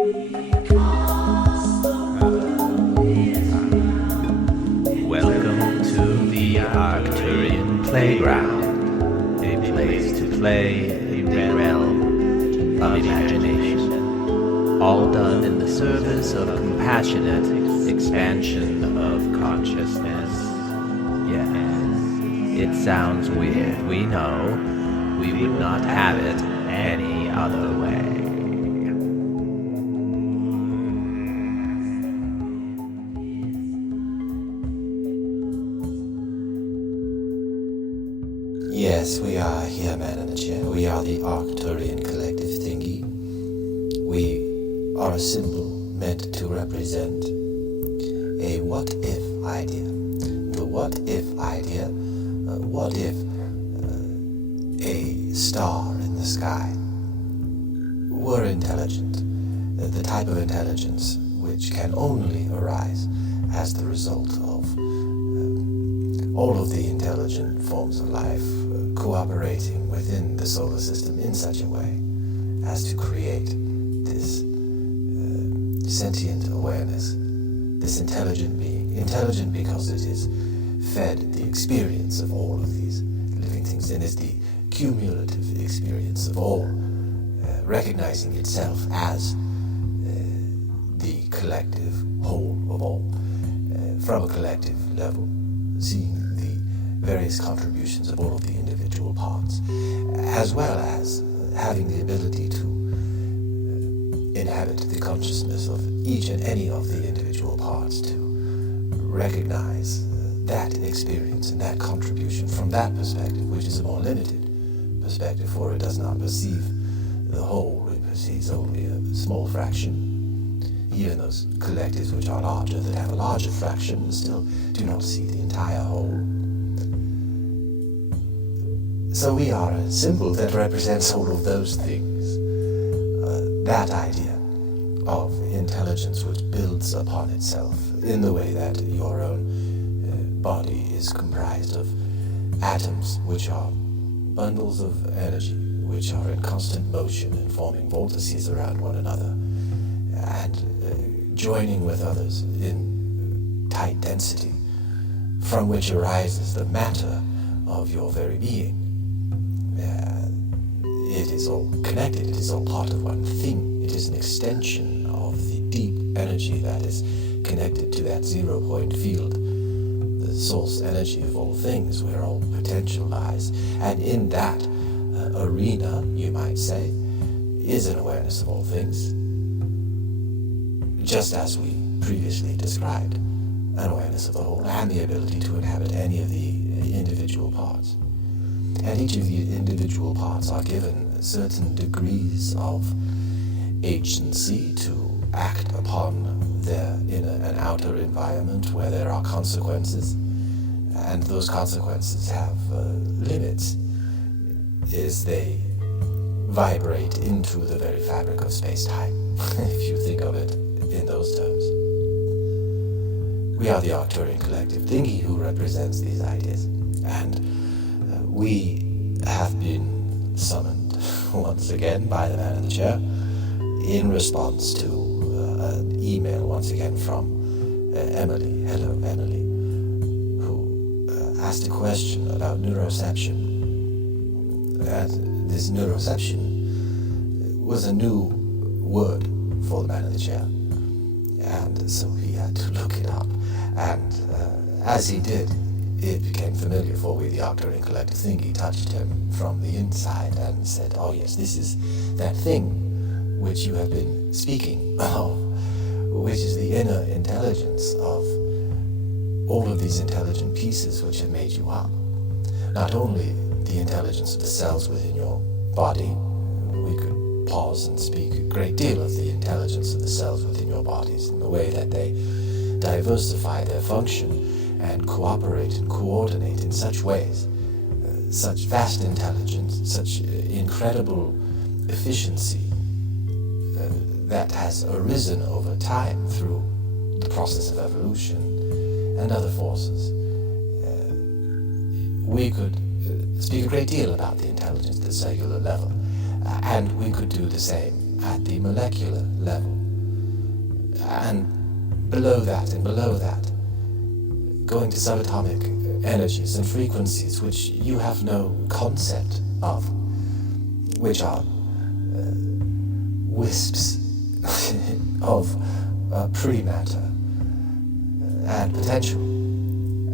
Welcome to the Arcturian Playground, a place to play in the realm of imagination, all done in the service of compassionate expansion of consciousness. Yes, it sounds weird, we know. We would not have it any other way. Yes, we are here, man in the chair. We are the Arcturian collective thingy. We are a symbol meant to represent a what-if idea. The what-if idea, what if a star in the sky were intelligent, the type of intelligence which can only arise as the result of all of the intelligent forms of life cooperating within the solar system in such a way as to create this sentient awareness, this intelligent being. Intelligent because it is fed the experience of all of these living things and is the cumulative experience of all, recognizing itself as the collective whole of all, from a collective level, seeing the various contributions of all of the individual parts, as well as having the ability to inhabit the consciousness of each and any of the individual parts, to recognize that experience and that contribution from that perspective, which is a more limited perspective, for it does not perceive the whole, it perceives only a small fraction. Even those collectives which are larger, that have a larger fraction, still do not see the entire whole. So we are a symbol that represents all of those things. That idea of intelligence which builds upon itself in the way that your own body is comprised of atoms, which are bundles of energy, which are in constant motion and forming vortices around one another, and joining with others in tight density, from which arises the matter of your very being. It is all connected, it is all part of one thing. It is an extension of the deep energy that is connected to that 0 point field, the source energy of all things, where all potential lies. And in that arena, you might say, is an awareness of all things, just as we previously described, an awareness of the whole and the ability to inhabit any of the individual parts. And each of the individual parts are given certain degrees of agency to act upon in an outer environment where there are consequences, and those consequences have limits as they vibrate into the very fabric of space-time, if you think of it in those terms. We are the Arcturian collective thingy who represents these ideas, and we have been summoned once again by the man in the chair in response to an email once again from Emily. Hello, Emily, who asked a question about neuroception. And this neuroception was a new word for the man in the chair, and so he had to look it up. And as he did, it became familiar, for we, the Arcturian collective thingy, touched him from the inside and said, oh yes, this is that thing which you have been speaking of, which is the inner intelligence of all of these intelligent pieces which have made you up. Not only the intelligence of the cells within your body, we could pause and speak a great deal of the intelligence of the cells within your bodies and the way that they diversify their function and cooperate and coordinate in such ways, such vast intelligence, such incredible efficiency that has arisen over time through the process of evolution and other forces. We could speak a great deal about the intelligence at the cellular level, and we could do the same at the molecular level. and below that, going to subatomic energies and frequencies which you have no concept of, which are wisps of pre-matter and potential,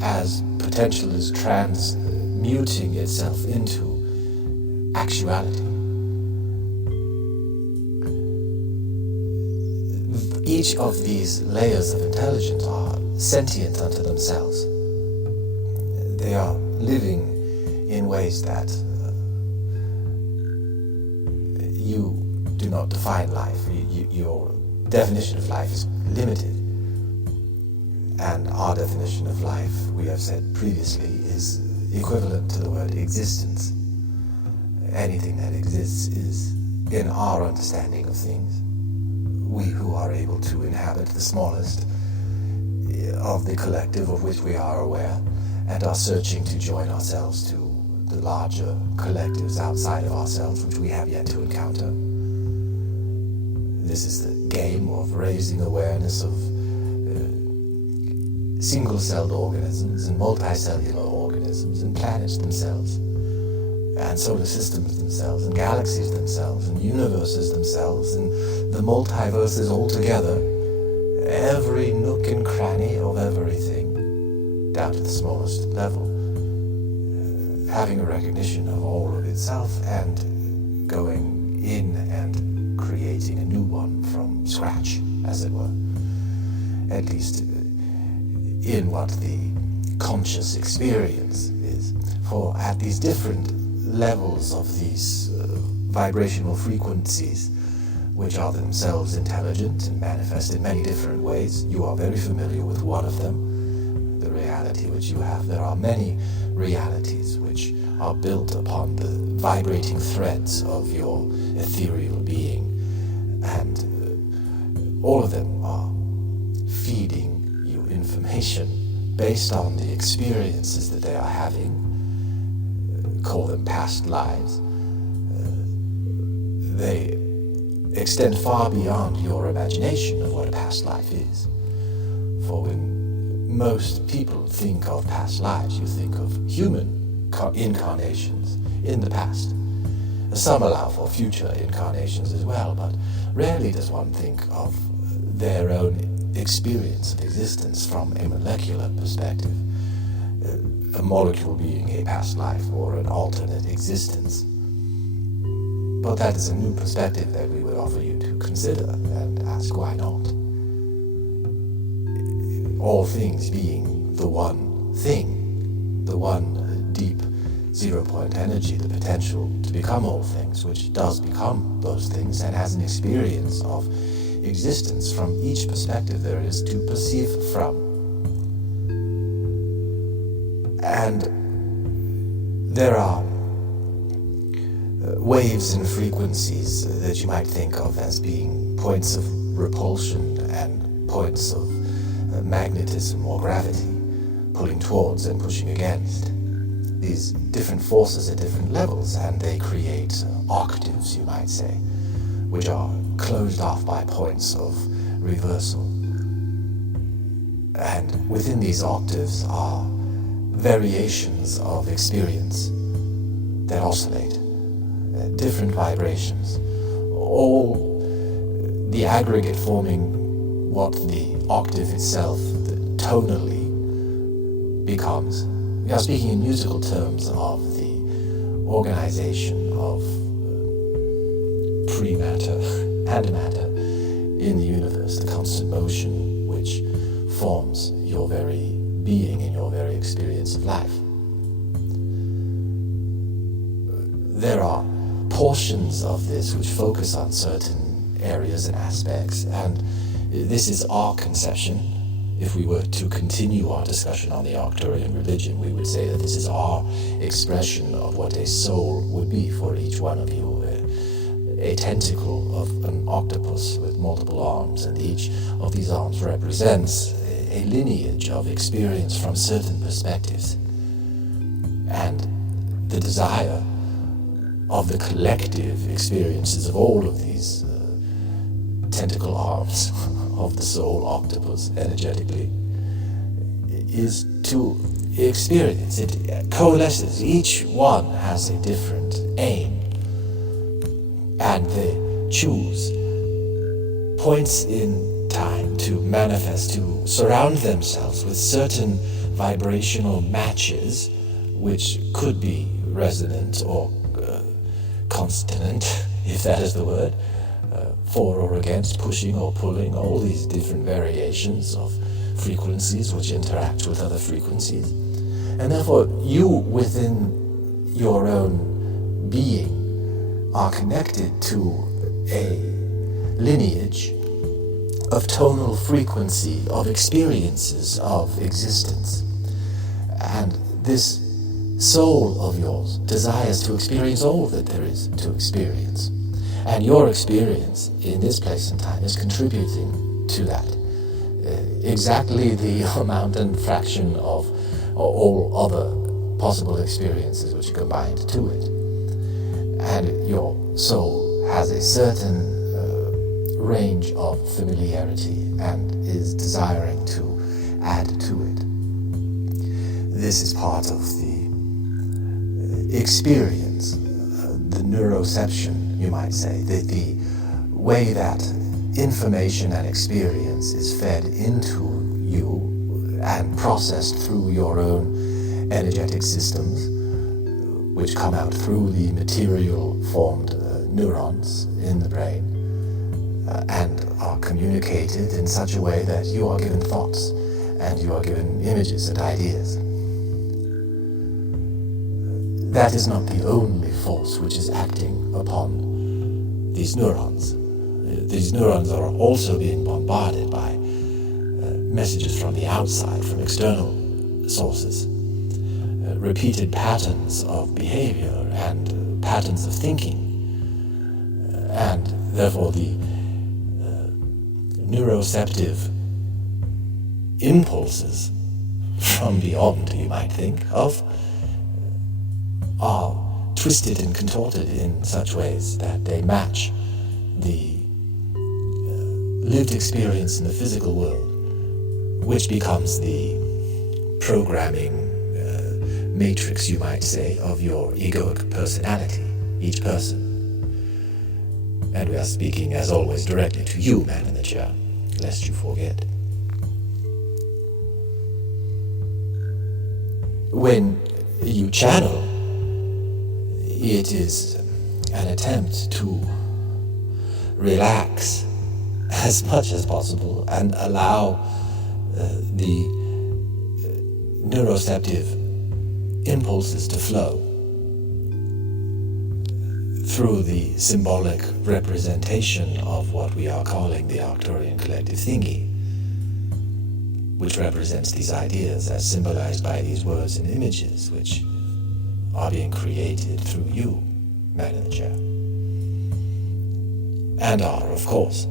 as potential is transmuting itself into actuality. Each of these layers of intelligence are sentient unto themselves. They are living in ways that you do not define life. Your definition of life is limited. And our definition of life, we have said previously, is equivalent to the word existence. Anything that exists is, in our understanding of things, we who are able to inhabit the smallest of the collective of which we are aware and are searching to join ourselves to the larger collectives outside of ourselves which we have yet to encounter. This is the game of raising awareness of single-celled organisms and multicellular organisms and planets themselves and solar systems themselves and galaxies themselves and universes themselves and the multiverses altogether, every nook and cranny of everything down to the smallest level, having a recognition of all of itself and going in and creating a new one from scratch, as it were, at least in what the conscious experience is. For at these different levels of these vibrational frequencies, which are themselves intelligent and manifest in many different ways, you are very familiar with one of them, the reality which you have. There are many realities which are built upon the vibrating threads of your ethereal being, and all of them are feeding you information based on the experiences that they are having. Call them past lives. They extend far beyond your imagination of what a past life is. For when most people think of past lives, you think of human incarnations in the past. Some allow for future incarnations as well, but rarely does one think of their own experience of existence from a molecular perspective. A molecule being a past life or an alternate existence. But that is a new perspective that we would offer you to consider and ask why not. All things being the one thing, the one deep zero-point energy, the potential to become all things, which does become those things and has an experience of existence from each perspective there is to perceive from. And there are waves and frequencies that you might think of as being points of repulsion and points of magnetism or gravity, pulling towards and pushing against. These different forces at different levels, and they create octaves, you might say, which are closed off by points of reversal. And within these octaves are variations of experience that oscillate, different vibrations, all the aggregate forming what the octave itself tonally becomes. We are speaking in musical terms of the organization of pre-matter and matter in the universe, the constant motion which forms your very being in your very experience of life. There are portions of this which focus on certain areas and aspects, and this is our conception. If we were to continue our discussion on the Arcturian religion, we would say that this is our expression of what a soul would be for each one of you. A tentacle of an octopus with multiple arms, and each of these arms represents a lineage of experience from certain perspectives. And the desire of the collective experiences of all of these tentacle arms of the soul octopus energetically is to experience. It coalesces. Each one has a different aim, and they choose points in time to manifest, to surround themselves with certain vibrational matches, which could be resonant or consonant, if that is the word, for or against, pushing or pulling, all these different variations of frequencies which interact with other frequencies. And therefore, you within your own being are connected to a lineage of tonal frequency, of experiences of existence. And this soul of yours desires to experience all that there is to experience. And your experience in this place and time is contributing to that. Exactly the amount and fraction of all other possible experiences which are combined to it. And your soul has a certain range of familiarity and is desiring to add to it. This is part of the experience, the neuroception, you might say, the way that information and experience is fed into you and processed through your own energetic systems, which come out through the material formed neurons in the brain, and are communicated in such a way that you are given thoughts and you are given images and ideas. That is not the only force which is acting upon these neurons. These neurons are also being bombarded by messages from the outside, from external sources, repeated patterns of behavior and patterns of thinking, and therefore the neuroceptive impulses from beyond, you might think of, are twisted and contorted in such ways that they match the lived experience in the physical world, which becomes the programming matrix, you might say, of your egoic personality, each person. And we are speaking, as always, directly to you, man in the chair, lest you forget. When you channel, it is an attempt to relax as much as possible and allow the neuroceptive impulses to flow through the symbolic representation of what we are calling the Arcturian collective thingy, which represents these ideas as symbolized by these words and images which are being created through you, man in the chair, and are, of course,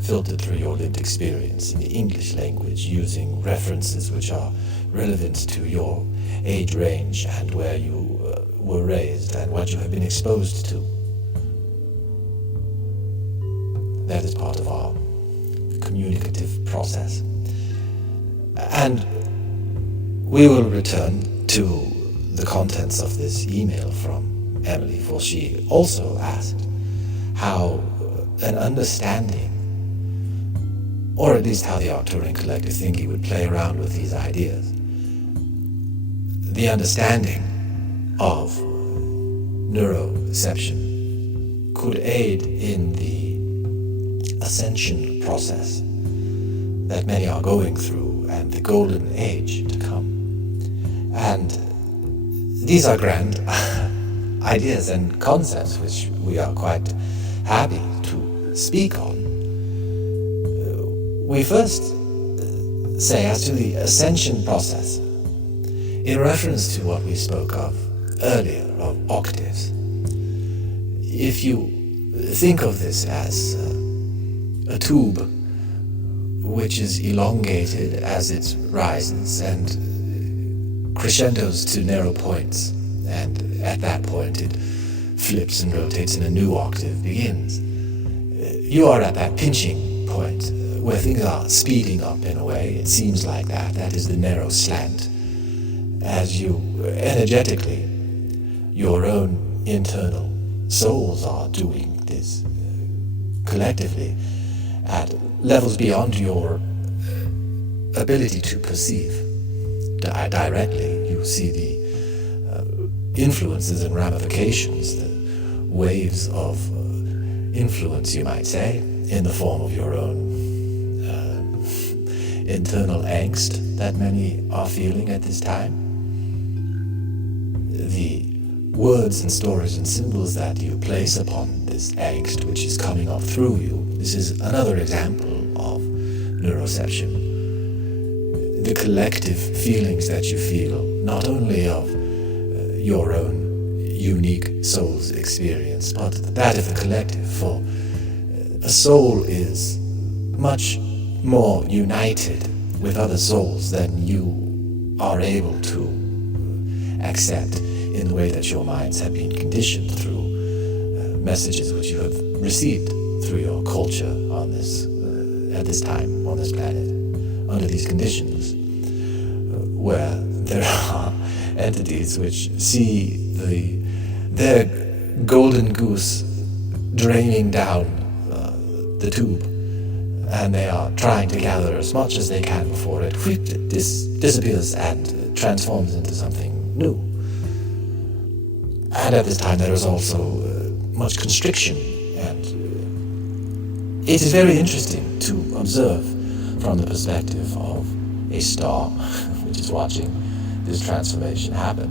filtered through your lived experience in the English language using references which are relevant to your age range and where you were raised and what you have been exposed to. That is part of our communicative process. And we will return to the contents of this email from Emily, for she also asked how an understanding, or at least how the Arcturian collective thinking would play around with these ideas. The understanding of neuroception could aid in the ascension process that many are going through and the golden age to come. And these are grand ideas and concepts which we are quite happy to speak on. We first say, as to the ascension process, in reference to what we spoke of earlier, of octaves, if you think of this as a tube which is elongated as it rises and crescendos to narrow points, and at that point it flips and rotates and a new octave begins. You are at that pinching point where things are speeding up in a way. It seems like that is the narrow slant. As you energetically, your own internal souls are doing this collectively at levels beyond your ability to perceive directly. You see the influences and ramifications, the waves of influence, you might say, in the form of your own internal angst that many are feeling at this time. The words and stories and symbols that you place upon this angst, which is coming up through you. This is another example of neuroception. The collective feelings that you feel, not only of your own unique soul's experience, but that of the collective. For a soul is much more united with other souls than you are able to accept in the way that your minds have been conditioned through messages which you have received through your culture on this at this time on this planet, under these conditions, where there are entities which see their golden goose draining down the tube, and they are trying to gather as much as they can before it disappears and transforms into something new. And at this time there is also much constriction, and it is very interesting to observe from the perspective of a star which is watching this transformation happen.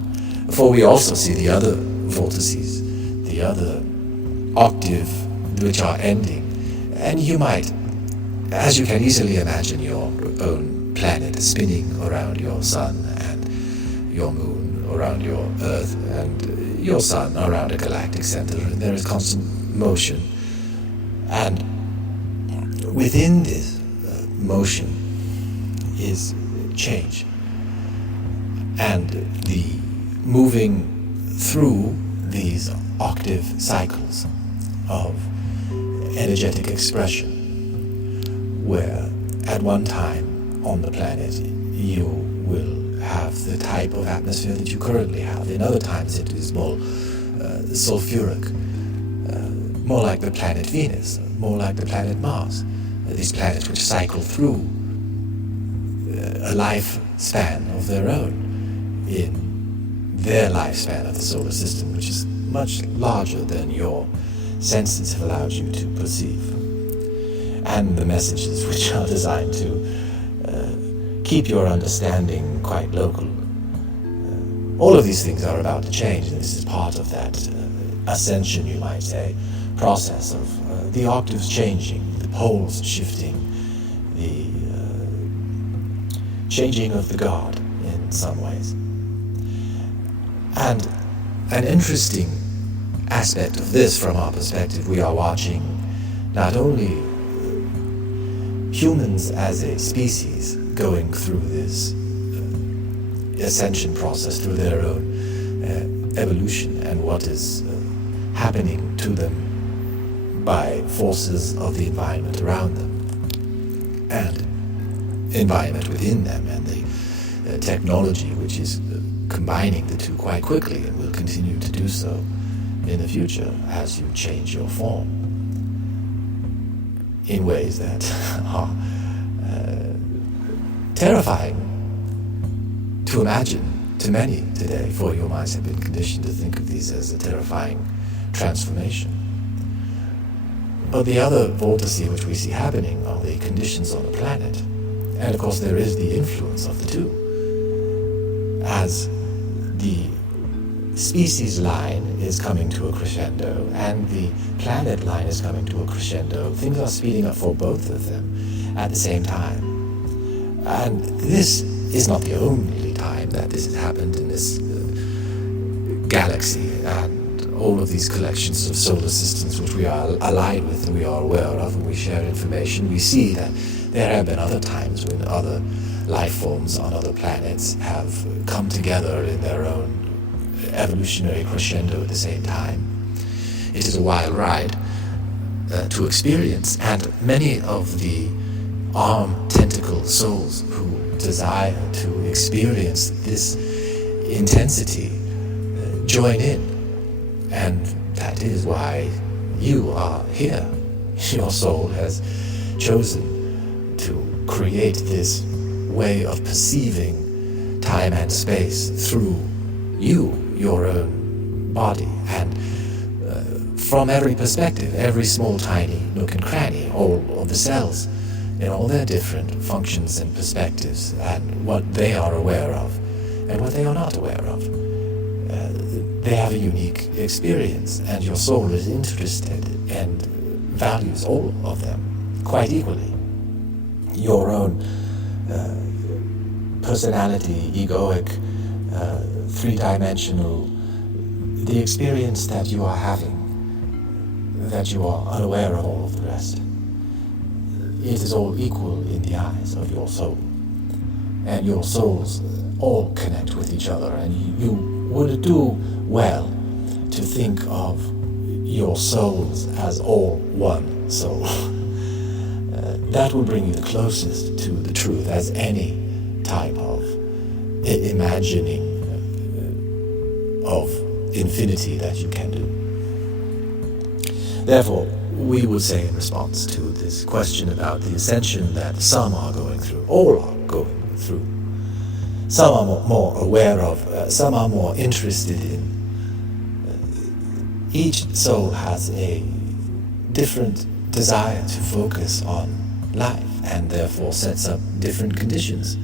For we also see the other vortices, the other octave which are ending, and you might, as you can easily imagine, your own planet spinning around your sun, and your moon around your Earth, and your sun around a galactic center, and there is constant motion. And within this motion is change, and the moving through these octave cycles of energetic expression, where at one time on the planet you will have the type of atmosphere that you currently have. In other times it is more sulfuric, more like the planet Venus, more like the planet Mars. These planets which cycle through a lifespan of their own in their lifespan of the solar system, which is much larger than your senses have allowed you to perceive. And the messages which are designed to keep your understanding quite local. All of these things are about to change, and this is part of that ascension, you might say, process of the octaves changing, the poles shifting, the changing of the God in some ways. And an interesting aspect of this from our perspective, we are watching not only humans as a species going through this ascension process, through their own evolution, and what is happening to them by forces of the environment around them, and environment within them, and the technology which is combining the two quite quickly and will continue to do so in the future as you change your form in ways that are terrifying to imagine to many today, for your minds have been conditioned to think of these as a terrifying transformation. But the other vortice which we see happening are the conditions on the planet, and of course there is the influence of the two. As the species line is coming to a crescendo and the planet line is coming to a crescendo, things are speeding up for both of them at the same time. And this is not the only time that this has happened in this galaxy and all of these collections of solar systems which we are allied with and we are aware of, and we share information. We see that there have been other times when other life forms on other planets have come together in their own evolutionary crescendo at the same time. It is a wild ride to experience, and many of the tentacle souls who desire to experience this intensity join in. And that is why you are here. Your soul has chosen to create this way of perceiving time and space through you, your own body. And from every perspective, every small tiny nook and cranny, all of the cells in all their different functions and perspectives, and what they are aware of and what they are not aware of. They have a unique experience, and your soul is interested and values all of them quite equally. Your own personality, egoic, three-dimensional, the experience that you are having, that you are unaware of all of the rest. It is all equal in the eyes of your soul. And your souls all connect with each other, and you would do well to think of your souls as all one soul. That will bring you the closest to the truth as any type of imagining of infinity that you can do. Therefore, we would say in response to this question about the ascension that some are going through, all are going through. Some are more aware of, some are more interested in. Each soul has a different desire to focus on life, and therefore sets up different conditions.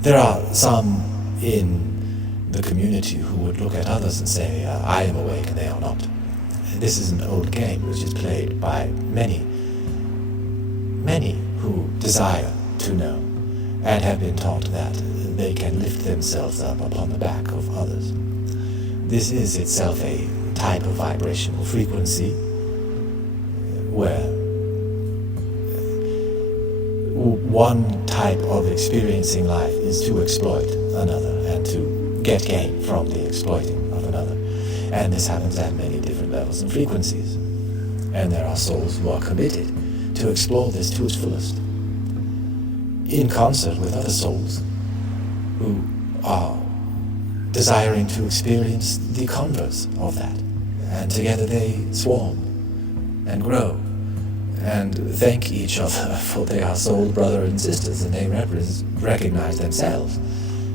There are some in the community who would look at others and say, I am awake and they are not. This is an old game which is played by many who desire to know and have been taught that they can lift themselves up upon the back of others. This is itself a type of vibrational frequency where one type of experiencing life is to exploit another and to get gain from the exploiting of another. And this happens at many different levels and frequencies. And there are souls who are committed to explore this to its fullest, in concert with other souls who are desiring to experience the converse of that. And together they swarm and grow and thank each other for they are soul brother and sisters, and they recognize themselves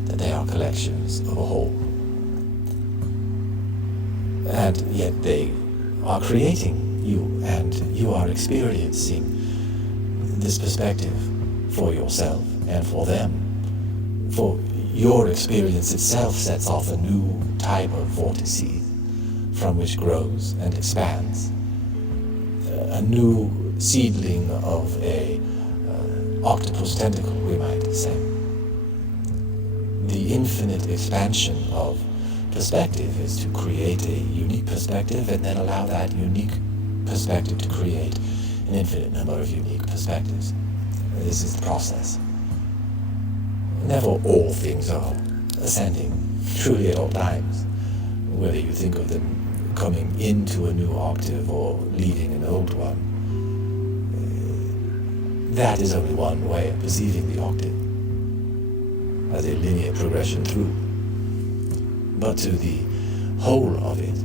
that they are collections of a whole. And yet they are creating you, and you are experiencing this perspective for yourself and for them. For your experience itself sets off a new type of vortex from which grows and expands. A new seedling of a octopus tentacle, we might say. The infinite expansion of perspective is to create a unique perspective and then allow that unique perspective to create an infinite number of unique perspectives. This is the process. Therefore, all things are ascending, truly at all times, whether you think of them coming into a new octave or leaving an old one. That is only one way of perceiving the octave, as a linear progression through. But to the whole of it,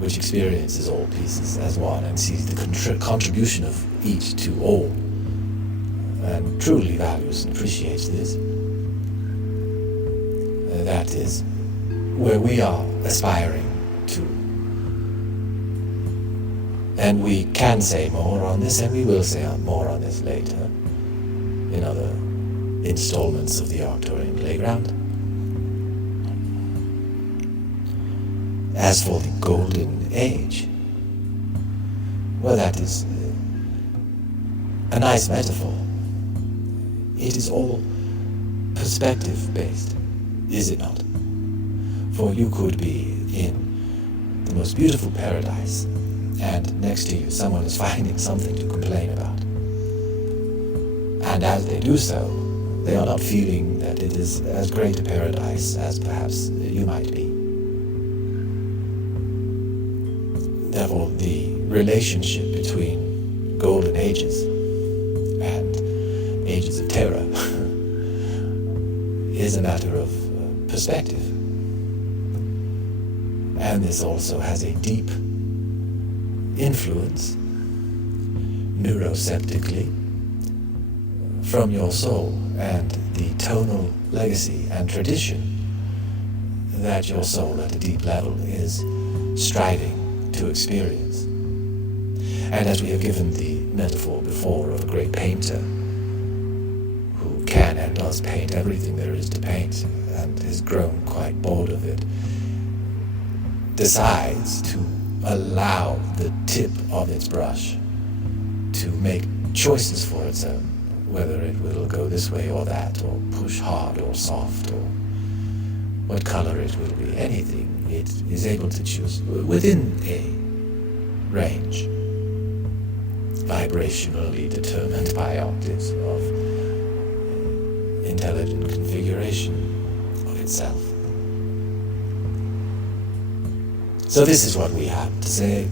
which experiences all pieces as one and sees the contribution of each to all, and truly values and appreciates this, that is where we are aspiring to. And we can say more on this, and we will say more on this later, in other installments of the Arcturian Playground. As for the Golden Age, well, that is a nice metaphor. It is all perspective-based, is it not? For you could be in the most beautiful paradise, and next to you someone is finding something to complain about. And as they do so, they are not feeling that it is as great a paradise as perhaps you might be. Therefore, the relationship between golden ages and Ages of Terror is a matter of perspective. And this also has a deep influence, neuroceptically, from your soul and the tonal legacy and tradition that your soul at a deep level is striving to experience. And as we have given the metaphor before of a great painter who can and does paint everything there is to paint and has grown quite bored of it, decides to allow the tip of its brush to make choices for its own, whether it will go this way or that, or push hard or soft, or what color it will be, anything. It is able to choose within a range, vibrationally determined by octaves of intelligent configuration of itself. So this is what we have to say.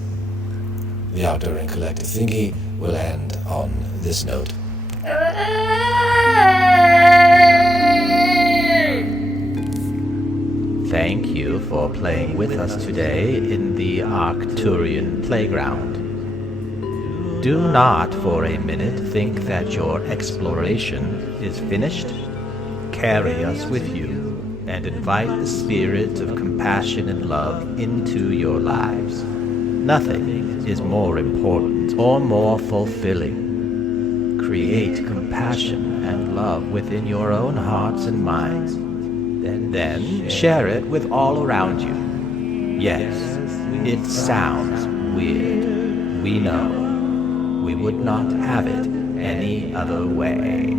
The Arcturian Collective Thingy will end on this note. Thank you for playing with us today in the Arcturian Playground. Do not for a minute think that your exploration is finished. Carry us with you and invite the spirit of compassion and love into your lives. Nothing is more important or more fulfilling. Create compassion and love within your own hearts and minds. Then share it with all around you. Yes, it sounds weird. We know. We would not have it any other way.